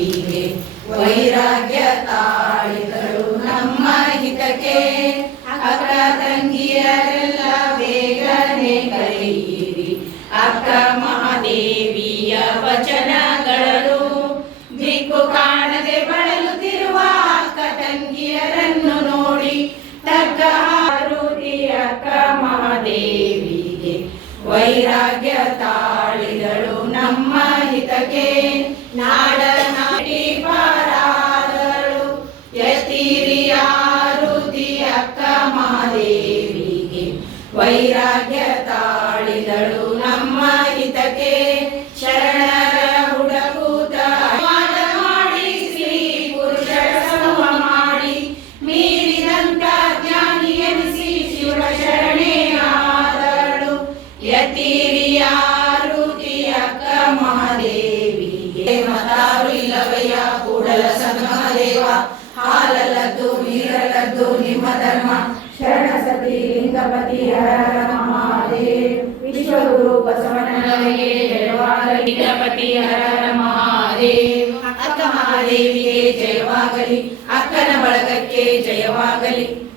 ದೇವಿಗೆ ವೈರಾಗ್ಯ ನಮ್ಮ ಹಿತಕ್ಕೆ. ಅಕ್ಕ ತಂಗಿಯರೆಲ್ಲ ಬೇಗನೆ ಕರೆಯಿರಿ. ಅಕ್ಕ ಮಹಾದೇವಿಯ ವಚನಗಳು ದಿಕ್ಕು ಕಾಣದೆ ಬಳಲುತ್ತಿರುವ ಅಕ್ಕ ತಂಗಿಯರನ್ನು ನೋಡಿ ತಗ್ಗ ಹಾರುತಿ ಅಕ್ಕ ಮಹಾದೇವಿಗೆ. ವೈರಾಗ್ಯ ತಾಳಿದಳು ವೈರಾಗ್ಯ ತಾಳಿದಳು ನಮ್ಮ ಹಿತಕ್ಕೆ. ಶರಣರ ಹುಡಕೂತ ಮಾಡಿ ಶ್ರೀ ಪುರುಷರ ಸಮೂಹ ಮಾಡಿ. ಮೀರಿದಂತ ಜ್ಞಾನಿ ಎನಿಸಿ ಶಿವ ಶರಣೆ ಆದಳು. ಯತಿರಿಯಾರುತಿ ಅಕ್ಕ ಮಹಾದೇವಿ ಮತಾರು ಇಲ್ಲವಯ್ಯ, ಕೂಡಲ ಸಂಗಮದೇವ ಹಾಲಲ್ಲದ್ದು, ನೀರಲ್ಲದ್ದು ನಿಮ್ಮ ಧರ್ಮ. ಶರಣ ಸತಿ ಲಿಂಗಪತಿ ಲಿಂಗಪತಿ ಹರ ಮಹಾದೇವ. ಅಕ್ಕ ಮಹಾದೇವಿಗೆ ಜಯವಾಗಲಿ ಅಕ್ಕನ ಬಳಗಕ್ಕೆ ಜಯವಾಗಲಿ.